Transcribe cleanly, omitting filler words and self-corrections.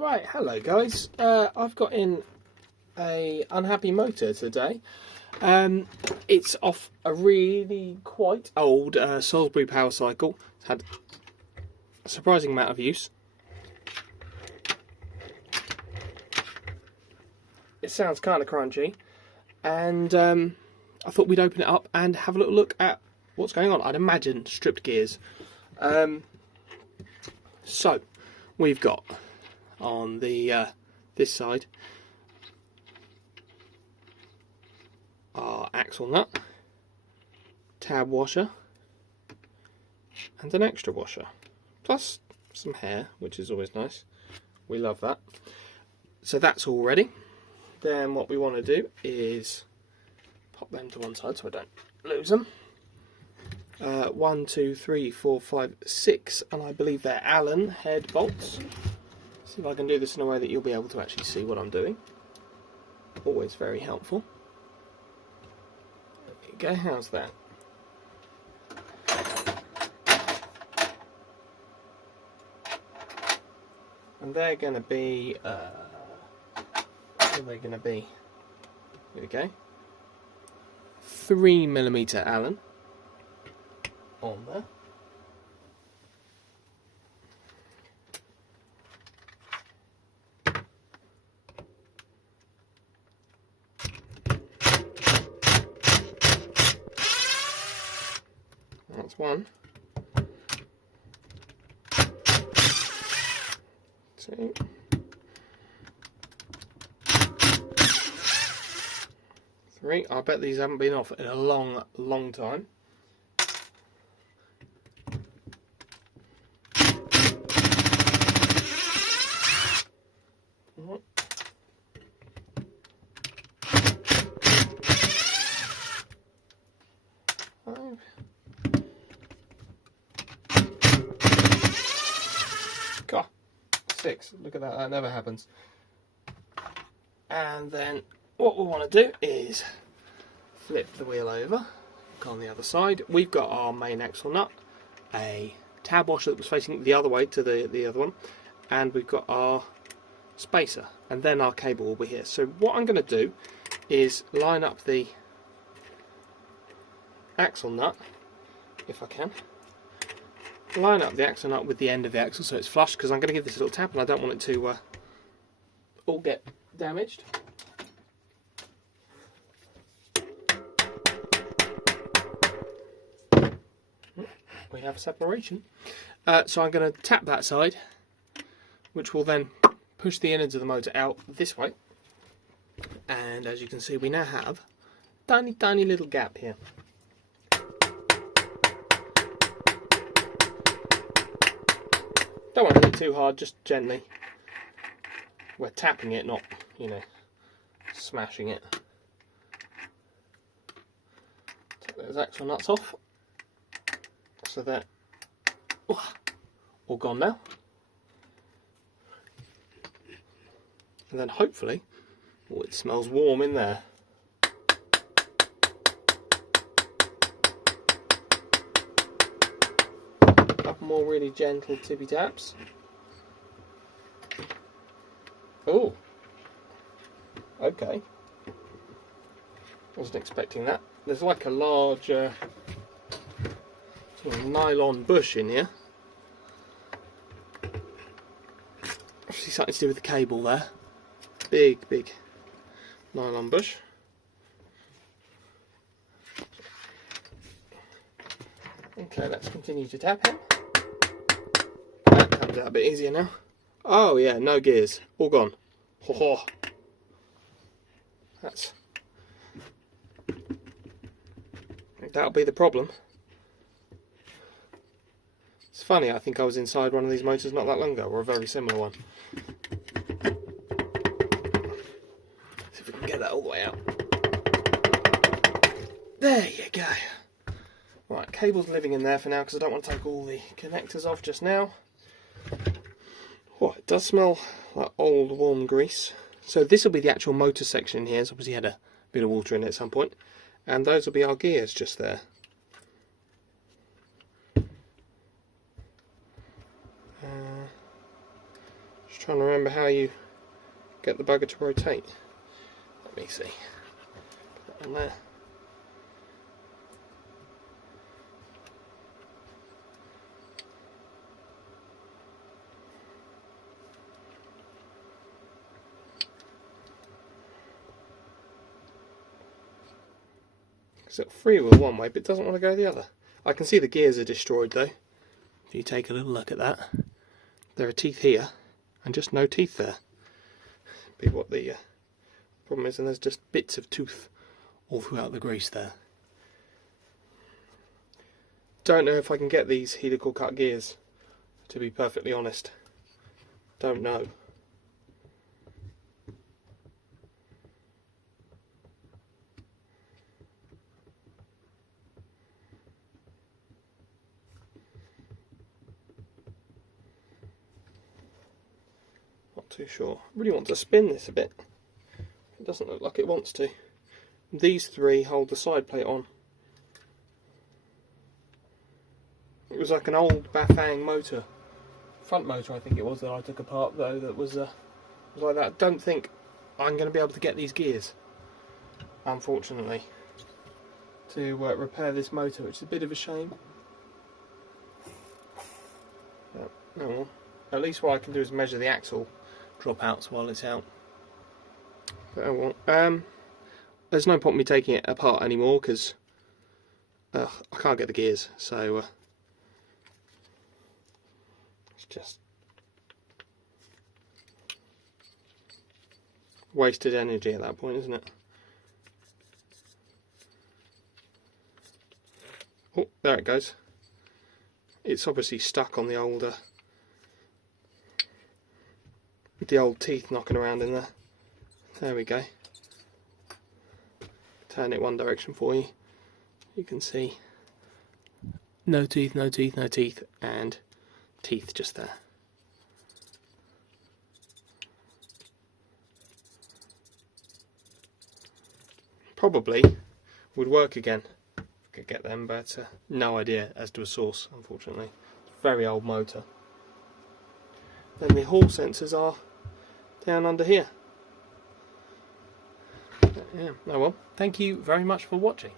Alright, hello guys. I've got in a unhappy motor today. It's off a really quite old Salisbury Powacycle. It's had a surprising amount of use. It sounds kind of crunchy, and I thought we'd open it up and have a little look at what's going on. I'd imagine stripped gears. So we've got on the this side our axle nut, tab washer, and an extra washer, plus some hair, which is always nice. We love that. So that's all ready. Then what we want to do is pop them to one side so I don't lose them. 1, 2, 3, 4, 5, 6, and I believe they're Allen head bolts. See if I can do this in a way that you'll be able to actually see what I'm doing. Always very helpful. There you go, how's that? And they're going to be, what are they going to be? Here we go. 3mm Allen on there. That's one. 2. 3. I bet these haven't been off in a long time. 5. 6. Look at that, that never happens. And then what we want to do is flip the wheel over, look on the other side. We've got our main axle nut, a tab washer that was facing the other way to the other one, and we've got our spacer, and then our cable will be here. So what I'm going to do is line up the axle nut, if I can. Line up the axle nut with the end of the axle so it's flush, because I'm going to give this a little tap and I don't want it to all get damaged. We have separation. So I'm going to tap that side, which will then push the innards of the motor out this way. And as you can see, we now have a tiny little gap here. Don't want to hit it too hard, just gently. We're tapping it, not, you know, smashing it. Take those axle nuts off. So they're all gone now. And then hopefully, oh, it smells warm in there. More really gentle tippy taps. Oh, okay. Wasn't expecting that. There's like a large sort of nylon bush in here. Obviously something to do with the cable there. Big nylon bush. Okay, let's continue to tap him. That comes out a bit easier now. Oh yeah, no gears, all gone. Ho ho. That'll be the problem. It's funny, I think I was inside one of these motors not that long ago, or a very similar one. See if we can get that all the way out. There you go. Right, cable's living in there for now because I don't want to take all the connectors off just now. Oh, it does smell like old warm grease. So this will be the actual motor section here. It's obviously had a bit of water in it at some point. And those will be our gears just there. trying to remember how you get the bugger to rotate. Let me see. Put that on there. So free wheel one way, but it doesn't want to go the other. I can see the gears are destroyed though. If you take a little look at that, there are teeth here and just no teeth there. Be what the problem is, and there's just bits of tooth all throughout the grease there. Don't know if I can get these helical cut gears, to be perfectly honest. Don't know. Not too sure. I really want to spin this a bit. It doesn't look like it wants to. These three hold the side plate on. It was like an old Bafang motor, front motor I think it was, that I took apart though, that was like that. I don't think I'm going to be able to get these gears, unfortunately, to repair this motor, which is a bit of a shame. But, oh well. At least what I can do is measure the axle dropouts while it's out. But oh well. There's no point in me taking it apart anymore because I can't get the gears, so it's just wasted energy at that point, isn't it? Oh, there it goes. It's obviously stuck on the old teeth knocking around in there. There we go. Turn it one direction for you. You can see no teeth, no teeth, no teeth, and teeth just there. Probably would work again if I could get them, but no idea as to a source, unfortunately. It's a very old motor. Then the hall sensors are down under here. Yeah, oh well, thank you very much for watching.